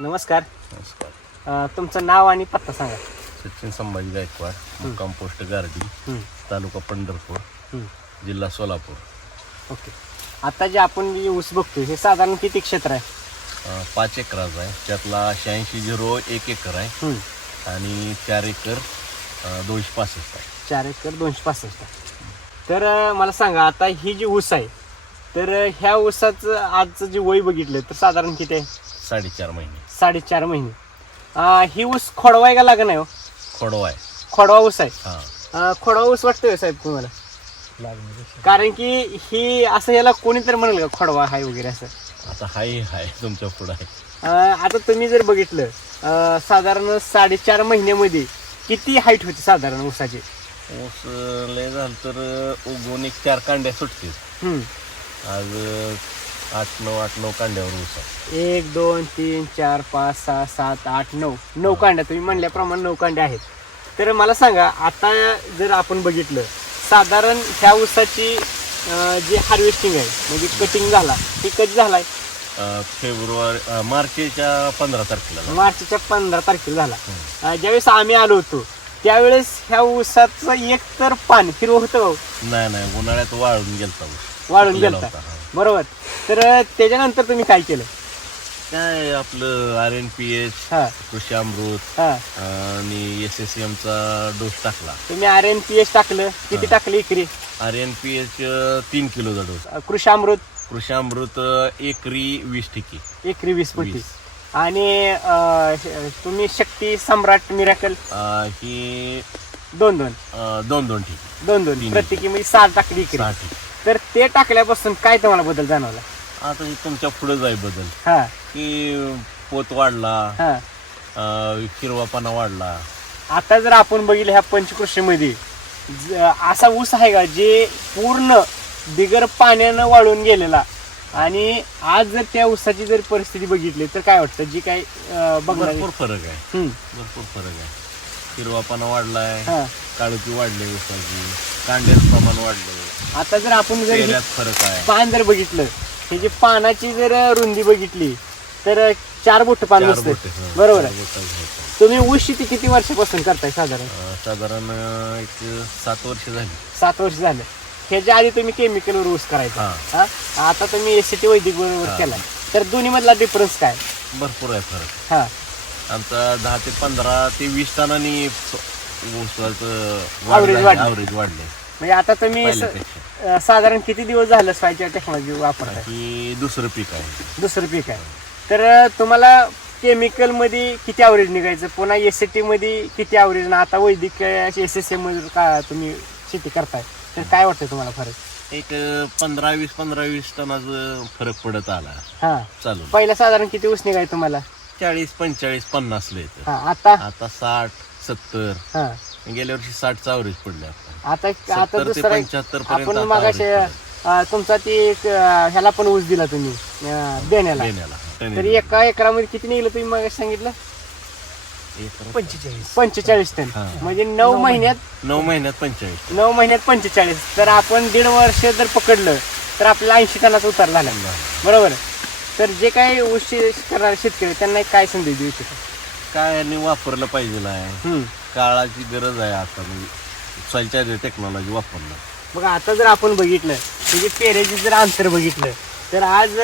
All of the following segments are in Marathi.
नमस्कार. नमस्कार. अ, तुमचं नाव आणि पत्ता सांगा. सचिन संभाजी गायकवाड मुक्काम पोस्ट गारडी तालुका पंढरपूर. जिल्हा सोलापूर. ओके. आता जे आपण जे ऊस बघतोय हे साधारण किती क्षेत्र आहे? अं, पाच एकराचा आहे. त्यातला शहाऐंशी झिरो एक एकर आहे. आणि चार एकर अं, दोनशे पासष्ट आहे. चार एकर दोनशे पासष्ट आहे. तर अ, मला सांगा आता ही जी ऊस आहे तर अ, ह्या ऊसाचं आजचं जे वय बघितलं तर साधारण किती आहे? साडेचार महिने. साडेचार महिने. अ, ही ऊस खोडवाय का लागण आहे हो? खोडवा आहे खोडवा ऊस आहे? हां. अ, खोडवा ऊस वाटतोय साहेब तुम्हाला? कारण की ही असं याला कोणीतरी म्हणेल का खोडवा आहे वगैरे असं? आता हाय हाय तुमच्या पुढं आहे. अं, आता तुम्ही जर बघितलं अं, साधारण साडेचार महिन्यामध्ये किती हाईट होती साधारण ऊसाची? ऊस लय झालं तर उगवून एक चार कांड्या सुटतील. हम्म. आज आठ नऊ आठ नऊ कांड्यावर ऊस आहे एक दोन तीन चार पाच सहा सात आठ नऊ नऊ कांड्या तुम्ही म्हणल्याप्रमाणे नऊ कांड्या आहेत तर मला सांगा आता जर आपण बघितलं साधारण ह्या ऊसाची अं, जी हार्वेस्टिंग आहे म्हणजे कटिंग झाला ती कधी झालाय अं, फेब्रुवारी अं, मार्चच्या पंधरा तारखेला झाला. मार्चच्या पंधरा तारखेला झाला अं, ज्यावेळेस आम्ही आलो होतो त्यावेळेस ह्या ऊसाचं एक तर पान हिरवं होतं. नाही नाही उन्हाळ्यात वाळून गेलता ऊस वाळून गेलता. हा. बरोबर. तर त्याच्यानंतर तुम्ही काय केलं? काय आपलं आर एन पी एच हा. कृषी अमृत हा. आणि एस एस एम चा डोस टाकला. तुम्ही आर एन पी एस टाकलं. किती. टाकलं इकरी? आर एन पी एच तीन किलोचा डोस. कृषी अमृत? कृषी अमृत एकरी वीस ठिकी एकरी वीस वीस. आणि अं, श- तुम्ही शक्ती सम्राट मिराकल? अं, ही दोन दोन. अं, दोन दोन ठिकी. दोन दोन. तीन. प्रत्येकी म्हणजे सहा टाकली इकरी. सहा ठिकी. तर ते टाकल्यापासून काय तुम्हाला बदल जाणवला? आता हे तुमच्यापुढे जाई बदल. हा. की पोत वाढला हा. अं, हिरवापणा वाढला. आता जर आपण बघितलं ह्या पंचकृषीमध्ये ज- असा ऊस आहे का जे पूर्ण बिगर पाण्यानं वाळून गेलेला. आणि आज जर त्या ऊसाची जर परिस्थिती बघितली तर काय वाटतं? जी काय अं, बघणार भरपूर फरक आहे. हम्म, भरपूर फरक आहे. हिरवापणा वाढलाय. हा. काळुकी वाढली ऊसाची. कांड्याचं प्रमाण वाढलं. आता जर आपण जर हे फरक आहे. पान जर बघितलं हे जे पानाची जर रुंदी बघितली तर चार बोट पान चार नसते बोटे, हं. बरोबर चार आहे घ्यायचं. तुम्ही ऊस शेती किती वर्षापासून करताय साधारण? अं, साधारण अं, एक सात वर्ष झाली. सात वर्ष झालं. ह्याच्या आधी तुम्ही केमिकलवर ऊस करायचा. हा. आता तुम्ही एस टी वैदिक बरोबर हा. केला तर दोन्ही मधला डिफरन्स काय? भरपूर आहे फरक. हा. आमचा दहा ते पंधरा ते वीस टनांनी ऊसाचं Average वाढलं. ॲव्हरेज वाढले. म्हणजे आता तुम्ही स- पहिल्यापेक्षा. अं, साधारण किती दिवस झालं स्वायच्या टेक्नॉलॉजी वापरताय? दुसरं पीक आहे. दुसरं पीक आहे. तर अं, तुम्हाला केमिकलमध्ये किती ॲव्हरेज निघायचं? पुन्हा एस टी मध्ये किती ॲव्हरेज ना आता वैदिक एस एस एममध्ये का तुम्ही शेती करताय? तर काय वाटतं तुम्हाला फरक? एक पंधरा वीस पंधरा वीस टनाचा फरक पडत आला. हा. चालू. पहिला साधारण किती ऊस निघाय तुम्हाला? चाळीस पंचेचाळीस पन्नास हा आता? आता साठ. सत्तर. हा. गेल्या वर्षी साठचा अवरेज पडले आता. आता आता सत्तर ते दुसरा पंच्याहत्तर पर्यंत आपण आता मागाशी average पडेल. अं, तुमचा ती एक, अं, ह्याला पण ऊस दिला तुम्ही अं, देण्याला देण्याला तर एका एकरामध्ये किती निघलं तुम्ही मग सांगितलं? पंचेचाळीस. पंचेचाळीस टन. हा. म्हणजे नऊ महिन्यात नऊ महिन्यात पंचेचाळीस नऊ महिन्यात पंचेचाळीस. तर आपण दीड वर्ष जर पकडलं तर आपल्याला ऐंशी टनाचा उतार झाला. बरोबर? तर जे काही ऊस शे- करणारे शेतकरी आहेत, त्यांना एक काय संदेश देऊ इच्छितो काय यांनी वापरलं पाहिजे आहे. काळाची गरज आहे आता म्हणजे सॉईल टेक्नॉलॉजी वापरणं बघा आता जर आपण बघितलं म्हणजे पेरेचे जर अंतर बघितलं तर आज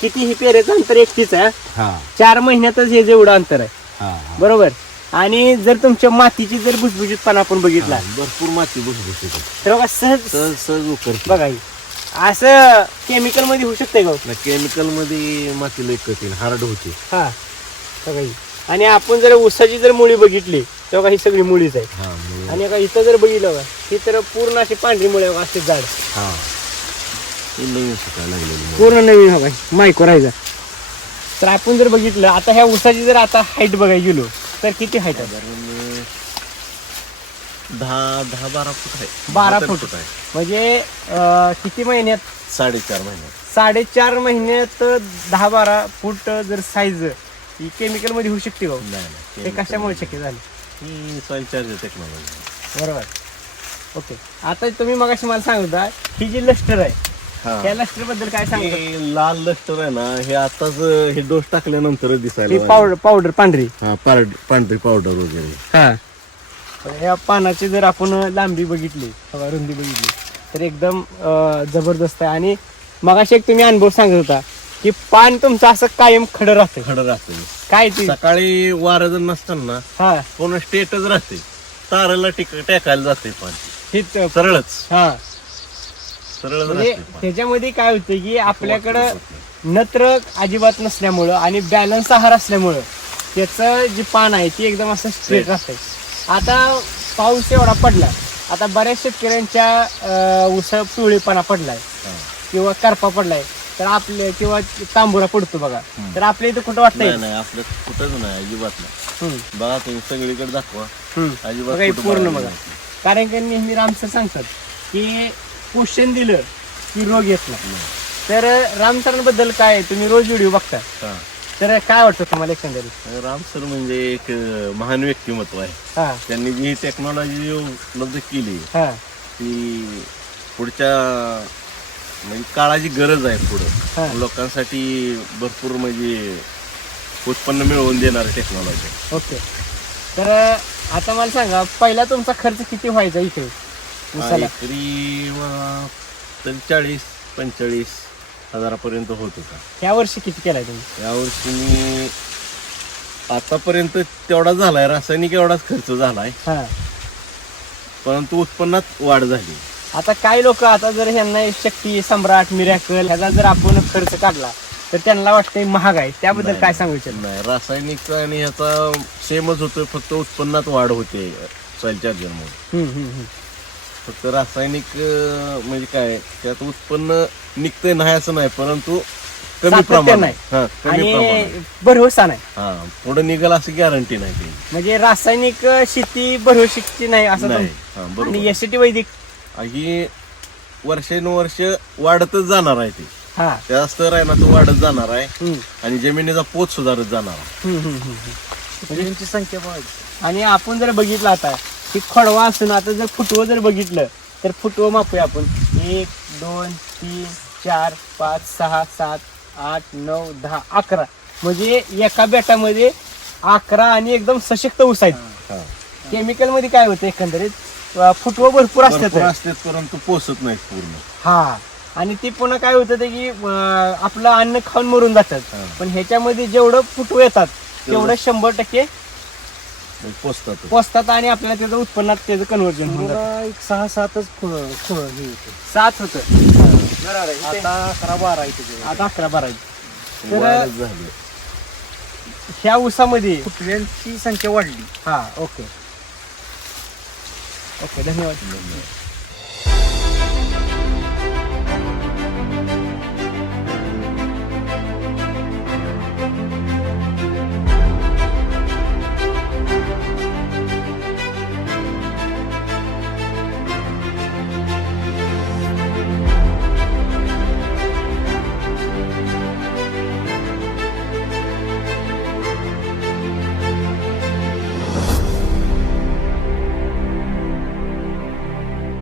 किती ही पेरेचं अंतर एकटीच आहे हा चार महिन्यातच हे जेवढं अंतर आहे हा बरोबर आणि जर तुमच्या मातीची जर भुसभुशीतपणा आपण बघितला भरपूर माती भुसभुशीत. तर बघा सहज सहज सहज उकरते बघा ही. असं केमिकलमध्ये होऊ शकतंय का हो? केमिकलमध्ये माती लई कठीण हार्ड होते हा बघा ही. आणि आपण जर ऊसाची जर मुळी बघितली बघा ही सगळी मुळीच आहे. हा आणि बघा इथं जर बघितलं बघा ही तर पूर्ण अशी पांढरी मुळे बघा असे झाड हा. हे नवीन शिकायला लागलेली पूर्ण नवीन हवा मायको राहायचा तर आपण जर बघितलं आता ह्या ऊसाची जर आता हाईट बघायला गेलो तर किती हाईट आहे? दहा दहा बारा फूट आहे. बारा फूट. आहे. म्हणजे अं, किती महिन्यात? साडेचार महिन्यात साडेचार महिन्यात दहा बारा फूट जर साईज ही केमिकलमध्ये होऊ शकते का हो? नाही नाही हे कशामुळे शक्य झालं? ही सॉईल चार्जर टेक्नॉलॉजी बरोबर. ओके. आता तुम्ही मगाशी मला सांगता ही जी लस्टर आहे हा. त्या लष्टरबद्दल काय सांगतो हे लाल लष्टर आहे ना हे आताच हे डोस टाकल्यानंतर दिसायला ही. पावडर पावडर पांढरी. हा पांढरी पावडर वगैरे. हा. या पानाची जर आपण लांबी बघितली किंवा रुंदी बघितली तर एकदम अं, जबरदस्त आहे. आणि मगाशी एक तुम्ही अनुभव सांगत होता की पान तुमचं असं कायम खडं राहतं खडं राहते काय ते? सकाळी वारं जर नसताना हा. पूर्ण स्टेटच राहते ताराला टिक टाकायला जाते पाणी हित सरळच. हा. सरळच म्हणजे राहते पाणी. त्याच्यामध्ये काय होतं की आपल्याकडं नत्र अजिबात नसल्यामुळं आणि बॅलन्स आहार असल्यामुळं त्याचं जे पान आहे ते एकदम असं स्ट्रेट. राहतंय. आता पाऊस एवढा पडला आता बऱ्याच शेतकऱ्यांच्या अं, पिवळेपणा पडलाय हा. किंवा करपा पडलाय. तर आपले किंवा तांबुरा पडतो बघा. तर आपल्या इथं कुठं वाटतंय? नाही नाही आपलं कुठंच नाही अजिबात नाही. हम्म, बघा तुम्ही सगळीकडे दाखवा. हम्म. अजिबात बघा हे कुठं पूर्ण बघा. नाही. कारण की नेहमी रामसर सांगतात की पोषण दिलं की रोग येत नाही. तर रामसरांबद्दल काय? तुम्ही रोज व्हिडिओ बघता. हा. तर काय वाटतं तुम्हाला एकंदरीत? राम सर म्हणजे एक अं, महान व्यक्तिमत्व आहे. हा. त्यांनी जी टेक्नॉलॉजी उपलब्ध केली हा. ती पुढच्या म्हणजे काळाची गरज आहे हा. पुढं लोकांसाठी भरपूर म्हणजे उत्पन्न मिळवून देणारी टेक्नॉलॉजी ओके. तर आता मला सांगा पहिला तुमचा खर्च किती व्हायचा इथे? उसाला? तरी अं, तरी चाळीस पंचेचाळीस हजारापर्यंत होत होता. ह्या वर्षी किती केलाय तुम्ही? यावर्षी मी आतापर्यंत तेवढा झालाय रासायनिक एवढाच खर्च झालाय. हा. परंतु उत्पन्नात वाढ झाली. आता काही लोक आता जर ह्यांना शक्ती सम्राट मिरॅकल ह्याचा जर आपण खर्च काढला तर त्यांना वाटतंय महाग आहे. त्याबद्दल काय सांगू इच्छित? नाही रासायनिक आणि ह्याचा सेमच होतोय फक्त उत्पन्नात वाढ होते सॉइल चार्जरमुळे फक्त रासायनिक अं, म्हणजे काय त्यात उत्पन्न निघतंय नाही असं नाही परंतु कमी सातत्य प्रमाणात. नाही. हा कमी आणि प्रमाणात. भरवसा नाही. हा पुढे निघाल अशी गॅरंटी नाही त्याची. म्हणजे रासायनिक शेती भरवशीची नाही असं नाही तुम- हा आणि बरोबर एसटी वैदिक ही वर्षानुवर्ष वाढतच जाणार आहे ती. हा. त्या स्तर आहे ना तो वाढत जाणार आहे. हम्म, आणि जमिनीचा पोत सुधारत जाणार आहे. हम्म, हम्म, हम्म. संख्या आणि आपण जर बघितलं आता की खोडवा असून आता जर फुटवं जर बघितलं तर फुटवं मापूया आपण. एक दोन तीन चार पाच सहा सात आठ नऊ दहा अकरा. म्हणजे एका बेटामध्ये अकरा आणि एकदम सशक्त ऊस आहेत. हा. केमिकलमध्ये काय होतं एकंदरीत? फुटवं भरपूर भरपूर असतात असतात परंतु पोचत नाहीत पूर्ण. हा. आणि ती पुन्हा काय होतं ते की अं, आपलं अन्न खाऊन मरून जातात. हा. पण ह्याच्यामध्ये जेवढं फुटवं येतात तेवढं शंभर टक्के पोचतात पोचतात आणि आपल्याला त्याचं उत्पन्नात त्याचं होऊन जातं. एक सहा सातच फळ फळ हे होते. सात होतं. आता अकरा बारा आहे आता अकरा बारा. तर- वाढच झाली. ह्या ऊसामध्ये फुटव्यांची संख्या वाढली. हा ओके. ओके धन्यवाद